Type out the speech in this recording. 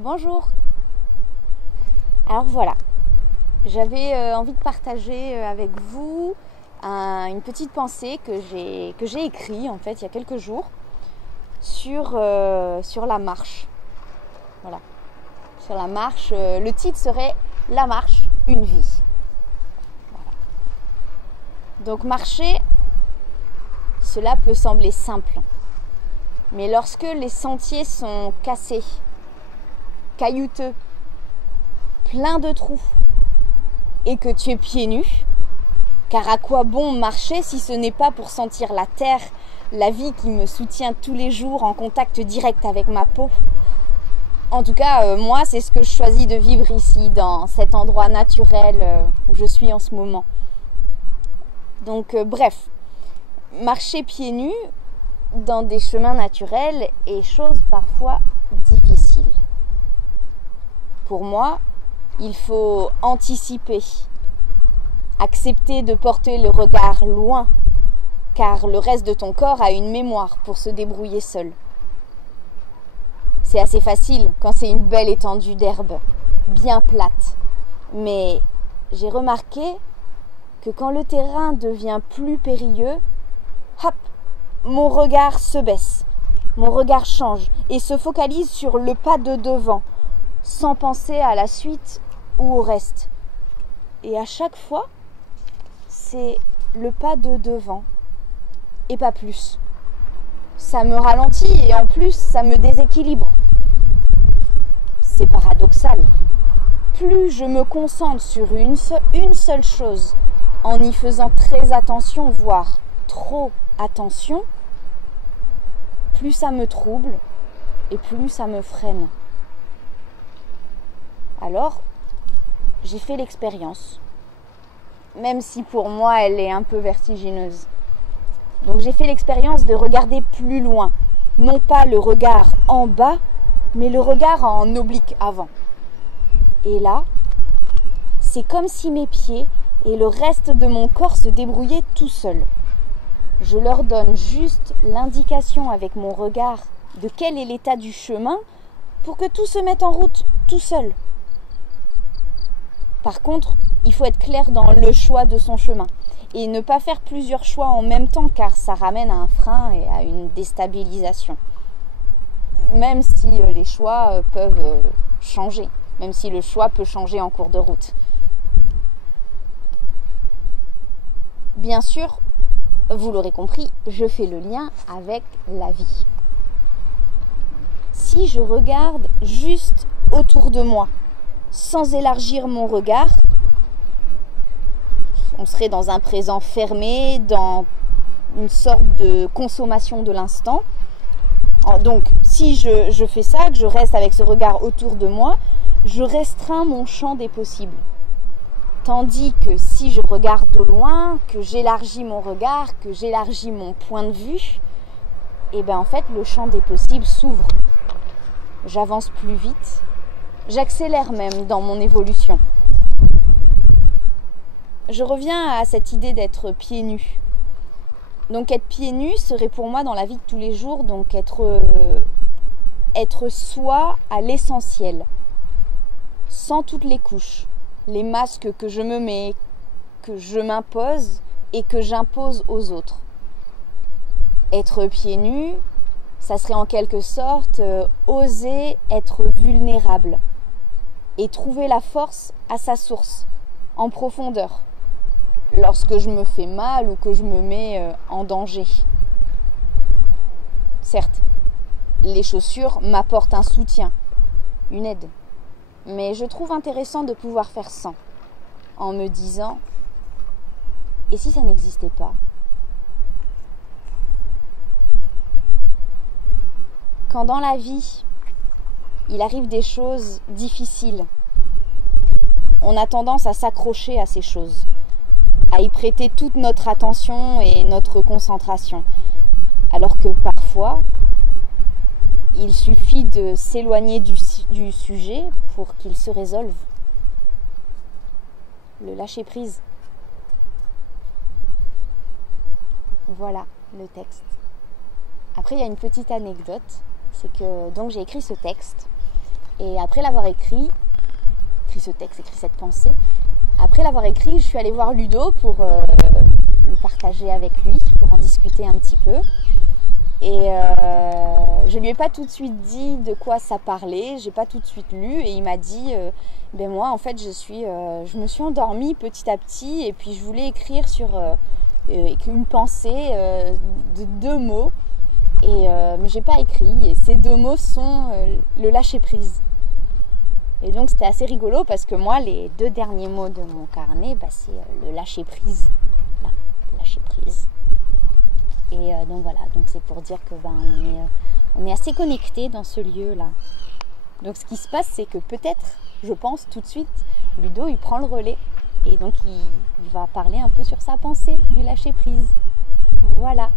Bonjour. Alors voilà, j'avais envie de partager avec vous une petite pensée que j'ai écrite en fait il y a quelques jours sur la marche. Voilà, sur la marche. Le titre serait La marche, une vie. Voilà. Donc marcher, cela peut sembler simple, mais lorsque les sentiers sont cassés, caillouteux, plein de trous, et que tu es pieds nus, car à quoi bon marcher si ce n'est pas pour sentir la terre, la vie qui me soutient tous les jours en contact direct avec ma peau. En tout cas, moi, c'est ce que je choisis de vivre ici, dans cet endroit naturel où je suis en ce moment. Donc, bref, marcher pieds nus dans des chemins naturels est chose parfois difficile. Pour moi, il faut anticiper, accepter de porter le regard loin, car le reste de ton corps a une mémoire pour se débrouiller seul. C'est assez facile quand c'est une belle étendue d'herbe, bien plate. Mais j'ai remarqué que quand le terrain devient plus périlleux, hop, mon regard se baisse, mon regard change et se focalise sur le pas de devant, sans penser à la suite ou au reste. Et à chaque fois, c'est le pas de devant et pas plus. Ça me ralentit et en plus, ça me déséquilibre. C'est paradoxal. Plus je me concentre sur une seule chose, en y faisant très attention, voire trop attention, plus ça me trouble et plus ça me freine. Alors, j'ai fait l'expérience, même si pour moi elle est un peu vertigineuse. Donc j'ai fait l'expérience de regarder plus loin, non pas le regard en bas, mais le regard en oblique avant. Et là, c'est comme si mes pieds et le reste de mon corps se débrouillaient tout seuls. Je leur donne juste l'indication avec mon regard de quel est l'état du chemin pour que tout se mette en route tout seul. Par contre, il faut être clair dans le choix de son chemin et ne pas faire plusieurs choix en même temps car ça ramène à un frein et à une déstabilisation. Même si les choix peuvent changer, même si le choix peut changer en cours de route. Bien sûr, vous l'aurez compris, je fais le lien avec la vie. Si je regarde juste autour de moi, sans élargir mon regard, on serait dans un présent fermé, dans une sorte de consommation de l'instant. Donc, si je fais ça, que je reste avec ce regard autour de moi, je restreins mon champ des possibles. Tandis que si je regarde de loin, que j'élargis mon regard, que j'élargis mon point de vue, et bien en fait, le champ des possibles s'ouvre. J'avance plus vite, j'accélère même dans mon évolution. Je reviens à cette idée d'être pieds nus. Donc être pieds nus serait pour moi dans la vie de tous les jours, donc être soi à l'essentiel, sans toutes les couches, les masques que je me mets, que je m'impose et que j'impose aux autres. Être pieds nus, ça serait en quelque sorte oser être vulnérable et trouver la force à sa source, en profondeur, lorsque je me fais mal ou que je me mets en danger. Certes, les chaussures m'apportent un soutien, une aide, mais je trouve intéressant de pouvoir faire sans, en me disant « et si ça n'existait pas ?» Quand dans la vie, il arrive des choses difficiles, on a tendance à s'accrocher à ces choses, à y prêter toute notre attention et notre concentration. Alors que parfois, il suffit de s'éloigner du sujet pour qu'il se résolve. Le lâcher-prise. Voilà le texte. Après, il y a une petite anecdote. C'est que donc j'ai écrit ce texte Et après l'avoir écrit ce texte, écrit cette pensée, après l'avoir écrit, je suis allée voir Ludo pour le partager avec lui, pour en discuter un petit peu. Et je lui ai pas tout de suite dit de quoi ça parlait, j'ai pas tout de suite lu et il m'a dit ben moi en fait je me suis endormie petit à petit et puis je voulais écrire sur une pensée de 2 mots mais j'ai pas écrit et ces 2 mots sont le lâcher prise. Et donc c'était assez rigolo parce que moi les 2 derniers mots de mon carnet c'est le lâcher prise, là, lâcher prise. Et donc voilà, donc c'est pour dire que on est assez connectés dans ce lieu-là. Donc ce qui se passe, c'est que peut-être, je pense tout de suite, Ludo il prend le relais et donc il va parler un peu sur sa pensée du lâcher prise. Voilà.